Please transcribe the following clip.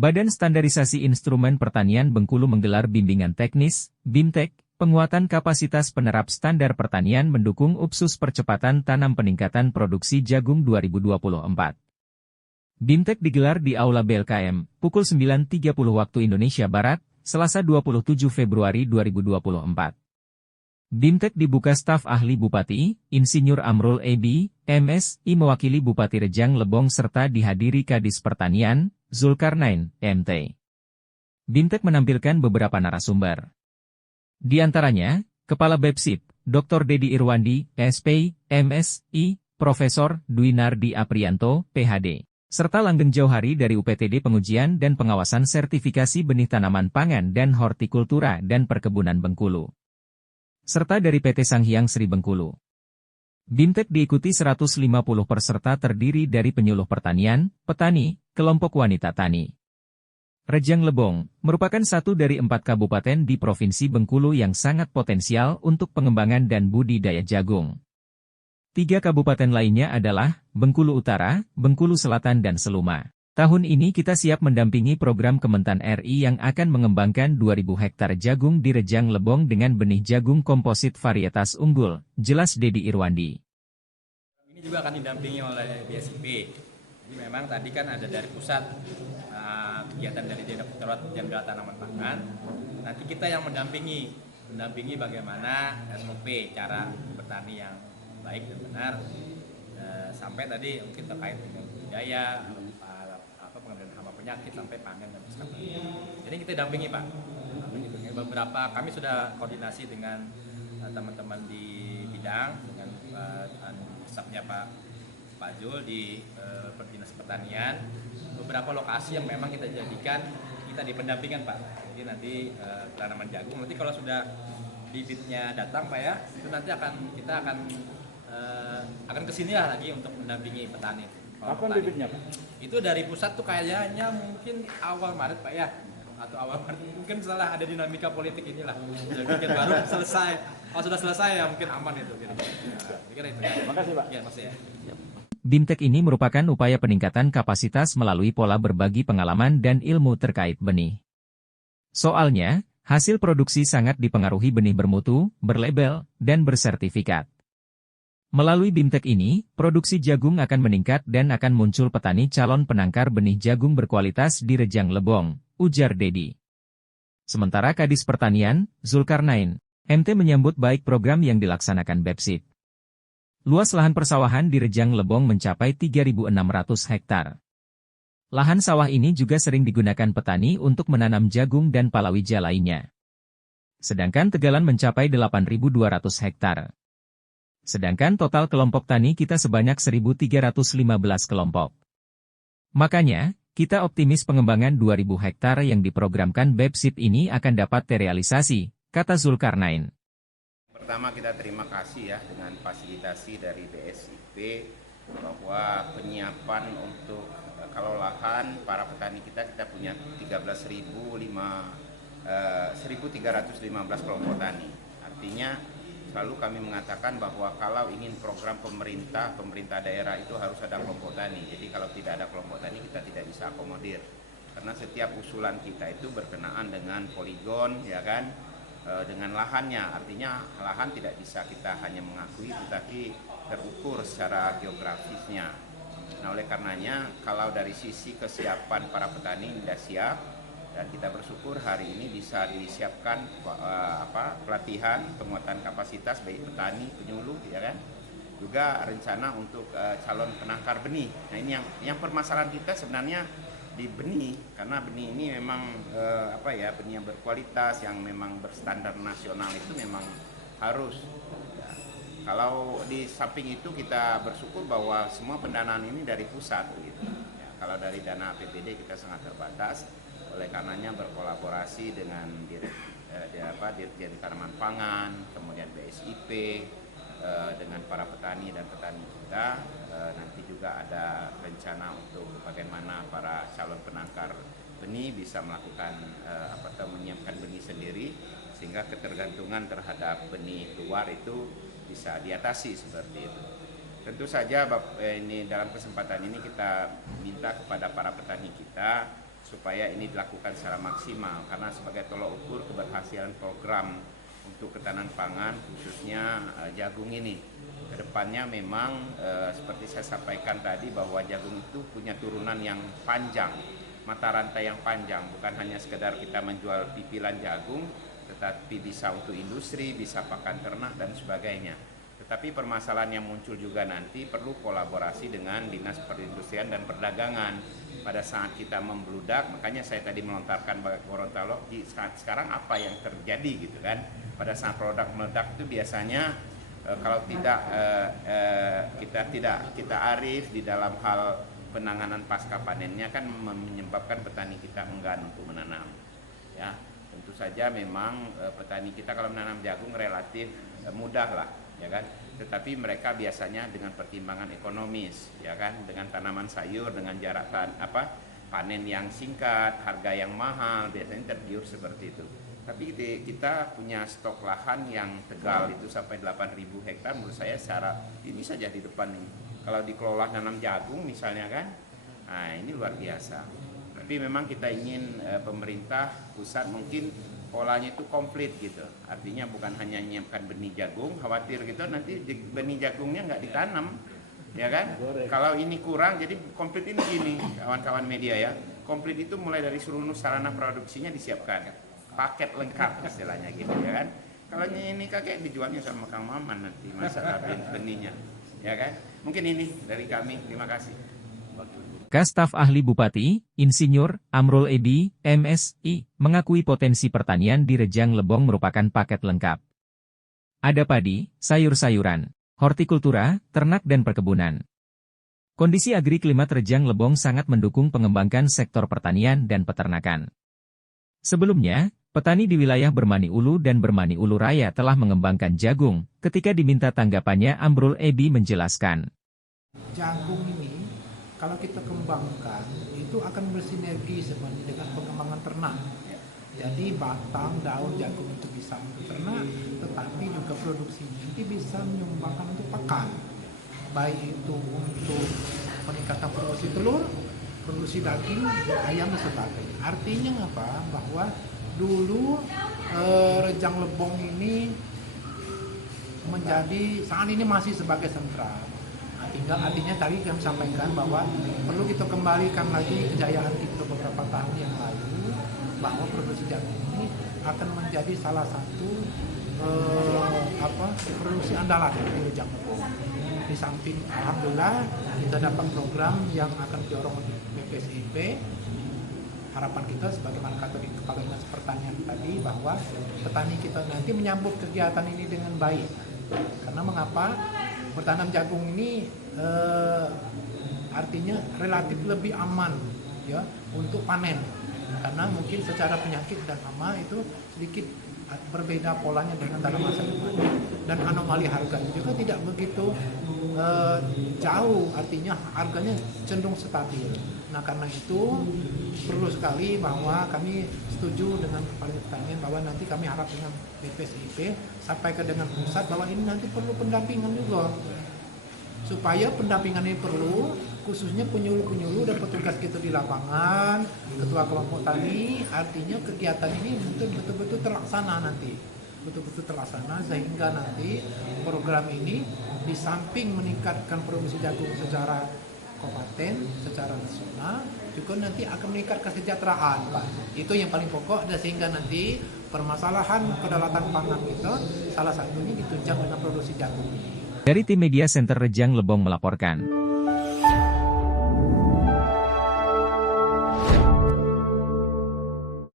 Badan Standarisasi Instrumen Pertanian Bengkulu menggelar bimbingan teknis, BIMTEK, penguatan kapasitas penerap standar pertanian mendukung UPSUS percepatan tanam peningkatan produksi jagung 2024. BIMTEK digelar di Aula BLKM, pukul 9.30 waktu Indonesia Barat, Selasa 27 Februari 2024. BIMTEK dibuka staf ahli Bupati, Insinyur Amrul EB, MSI mewakili Bupati Rejang Lebong serta dihadiri Kadis Pertanian, Zulkarnain, MT. BIMTEK menampilkan beberapa narasumber. Di antaranya, Kepala BEPSIP, Dr. Dedi Irwandi, SP, MSI, Profesor Dwinardi Aprianto, PhD, serta Langgeng Jauhari dari UPTD Pengujian dan Pengawasan Sertifikasi Benih Tanaman Pangan dan Hortikultura dan Perkebunan Bengkulu, serta dari PT Sanghyang Sri Bengkulu. BIMTEK diikuti 150 peserta terdiri dari penyuluh pertanian, petani, kelompok wanita tani. Rejang Lebong merupakan satu dari 4 kabupaten di Provinsi Bengkulu yang sangat potensial untuk pengembangan dan budidaya jagung. 3 kabupaten lainnya adalah Bengkulu Utara, Bengkulu Selatan dan Seluma. Tahun ini kita siap mendampingi program Kementan RI yang akan mengembangkan 2.000 hektar jagung di Rejang Lebong dengan benih jagung komposit varietas unggul, jelas Dedi Irwandi. Ini juga akan didampingi oleh BSIP. Jadi memang tadi kan ada dari pusat kegiatan dari Direktorat Jenderal Tanaman Pangan. Nanti kita yang mendampingi bagaimana SOP cara bertani yang baik dan benar, sampai tadi mungkin terkait dengan budidaya, pengendalian hama penyakit sampai panen dan sebagainya. Jadi kita dampingi Pak. Beberapa kami sudah koordinasi dengan teman-teman di bidang dengan stafnya Pak Jul di Dinas Pertanian. Beberapa lokasi yang memang kita jadikan kita di pendampingan Pak. Jadi nanti tanaman jagung nanti kalau sudah bibitnya datang Pak ya, itu nanti kita akan kesini lagi untuk mendampingi petani. Kapan bibitnya Pak? Itu dari pusat tuh kayaknya mungkin awal Maret Pak ya, atau awal Maret mungkin setelah ada dinamika politik inilah. Jadi pikir baru selesai. Kalau sudah selesai ya mungkin aman itu. Pikir itu. Terima kasih Pak. Ya makasih ya. BIMTEK ini merupakan upaya peningkatan kapasitas melalui pola berbagi pengalaman dan ilmu terkait benih. Soalnya, hasil produksi sangat dipengaruhi benih bermutu, berlabel, dan bersertifikat. Melalui BIMTEK ini, produksi jagung akan meningkat dan akan muncul petani calon penangkar benih jagung berkualitas di Rejang Lebong, ujar Dedi. Sementara Kadis Pertanian, Zulkarnain, MT menyambut baik program yang dilaksanakan BEPSIP. Luas lahan persawahan di Rejang Lebong mencapai 3.600 hektar. Lahan sawah ini juga sering digunakan petani untuk menanam jagung dan palawija lainnya. Sedangkan tegalan mencapai 8.200 hektar. Sedangkan total kelompok tani kita sebanyak 1.315 kelompok. Makanya, kita optimis pengembangan 2.000 hektar yang diprogramkan BEPSIP ini akan dapat terrealisasi, kata Zulkarnain. Pertama kita terima kasih ya dengan fasilitasi dari BSIP bahwa penyiapan untuk kalau lahan para petani kita punya 13.315 kelompok tani. Artinya selalu kami mengatakan bahwa kalau ingin program pemerintah daerah itu harus ada kelompok tani. Jadi kalau tidak ada kelompok tani kita tidak bisa akomodir. Karena setiap usulan kita itu berkenaan dengan poligon ya kan. Dengan lahannya, artinya lahan tidak bisa kita hanya mengakui tetapi terukur secara geografisnya. Nah oleh karenanya kalau dari sisi kesiapan para petani sudah siap dan kita bersyukur hari ini bisa disiapkan pelatihan penguatan kapasitas baik petani, penyuluh ya kan, juga rencana untuk calon penangkar benih. Nah ini yang permasalahan kita sebenarnya di benih, karena benih ini memang benih yang berkualitas, yang memang berstandar nasional itu memang harus ya. Kalau di samping itu kita bersyukur bahwa semua pendanaan ini dari pusat gitu ya. Kalau dari dana APBD kita sangat terbatas, oleh karenanya berkolaborasi dengan Dirjen Tanaman Pangan, kemudian BSIP, dengan para petani dan petani kita. Nanti juga ada rencana untuk bagaimana para calon penangkar benih bisa melakukan menyiapkan benih sendiri sehingga ketergantungan terhadap benih luar itu bisa diatasi seperti itu. Tentu saja ini dalam kesempatan ini kita minta kepada para petani kita supaya ini dilakukan secara maksimal, karena sebagai tolok ukur keberhasilan program untuk ketahanan pangan khususnya jagung ini. Kedepannya memang seperti saya sampaikan tadi bahwa jagung itu punya turunan yang panjang, mata rantai yang panjang, bukan hanya sekedar kita menjual pipilan jagung, tetapi bisa untuk industri, bisa pakan ternak dan sebagainya. Tetapi permasalahan yang muncul juga nanti perlu kolaborasi dengan Dinas Perindustrian dan Perdagangan. Pada saat kita membludak, makanya saya tadi melontarkan Gorontalo, sekarang apa yang terjadi gitu kan. Pada saat produk meledak itu biasanya kalau tidak kita arif di dalam hal penanganan pasca panennya kan menyebabkan petani kita enggan untuk menanam. Ya, tentu saja memang petani kita kalau menanam jagung relatif mudah lah, ya kan. Tetapi mereka biasanya dengan pertimbangan ekonomis, ya kan, dengan tanaman sayur dengan jarak panen yang singkat, harga yang mahal, biasanya tergiur seperti itu. Tapi kita punya stok lahan yang Tegal itu sampai 8.000 hektar, menurut saya secara ini saja di depan ini. Kalau dikelola nanam jagung misalnya kan, nah ini luar biasa. Tapi memang kita ingin pemerintah pusat mungkin polanya itu komplit gitu. Artinya bukan hanya menyiapkan benih jagung, khawatir gitu nanti benih jagungnya nggak ditanam, ya kan? Kalau ini kurang, jadi komplit ini gini, kawan-kawan media ya. Komplit itu mulai dari seluruh sarana produksinya disiapkan, paket lengkap istilahnya gitu, ya kan? Kalau ini kakek dijualnya sama Kang Maman nanti masalah benihnya, ya kan? Mungkin ini dari kami, terima kasih. Kastaf Ahli Bupati, Insinyur Amrul Edy, MSI, mengakui potensi pertanian di Rejang Lebong merupakan paket lengkap. Ada padi, sayur-sayuran, hortikultura, ternak dan perkebunan. Kondisi agriklimat Rejang Lebong sangat mendukung pengembangan sektor pertanian dan peternakan. Sebelumnya, petani di wilayah Bermani Ulu dan Bermani Ulu Raya telah mengembangkan jagung. Ketika diminta tanggapannya, Amrul Edy menjelaskan. Jagung ini kalau kita kembangkan itu akan bersinergi sebenarnya dengan pengembangan ternak. Jadi batang, daun jagung itu bisa untuk ternak, tetapi juga produksinya itu bisa menyumbangkan untuk pakan. Baik itu untuk peningkatan produksi telur, produksi daging, ayam dan sebagainya. Artinya apa? Bahwa dulu Rejang Lebong ini menjadi saat ini masih sebagai sentral. Tinggal artinya tadi kami sampaikan bahwa perlu kita kembalikan lagi kejayaan kita beberapa tahun yang lalu, bahwa produksi jagung ini akan menjadi salah satu produksi andalan di Rejang Lebong. Di samping alhamdulillah kita dapat program yang akan didorong oleh BPSIP. Harapan kita sebagaimana kata di Kepala Dinas Pertanian tadi bahwa petani kita nanti menyambut kegiatan ini dengan baik. Karena mengapa? Bertanam jagung ini artinya relatif lebih aman ya untuk panen, karena mungkin secara penyakit dan hama itu sedikit berbeda polanya dengan tanaman sayur, dan anomali harganya juga tidak begitu jauh, artinya harganya cenderung stabil. Nah karena itu perlu sekali bahwa kami setuju dengan Kepala Pertanian bahwa nanti kami harap dengan BPSIP sampai ke dengan pusat bahwa ini nanti perlu pendampingan juga, supaya pendampingan ini perlu khususnya penyuluh-penyuluh dan petugas kita di lapangan, ketua kelompok tani, artinya kegiatan ini betul-betul terlaksana nanti, betul-betul terlaksana sehingga nanti program ini di samping meningkatkan produksi jagung secara kabupaten, secara nasional, juga nanti akan meningkat kesejahteraan, Pak. Itu yang paling pokok, dan sehingga nanti permasalahan kedaulatan pangan kita salah satunya ditunjang dengan produksi jagung. Dari tim Media Center Rejang Lebong melaporkan.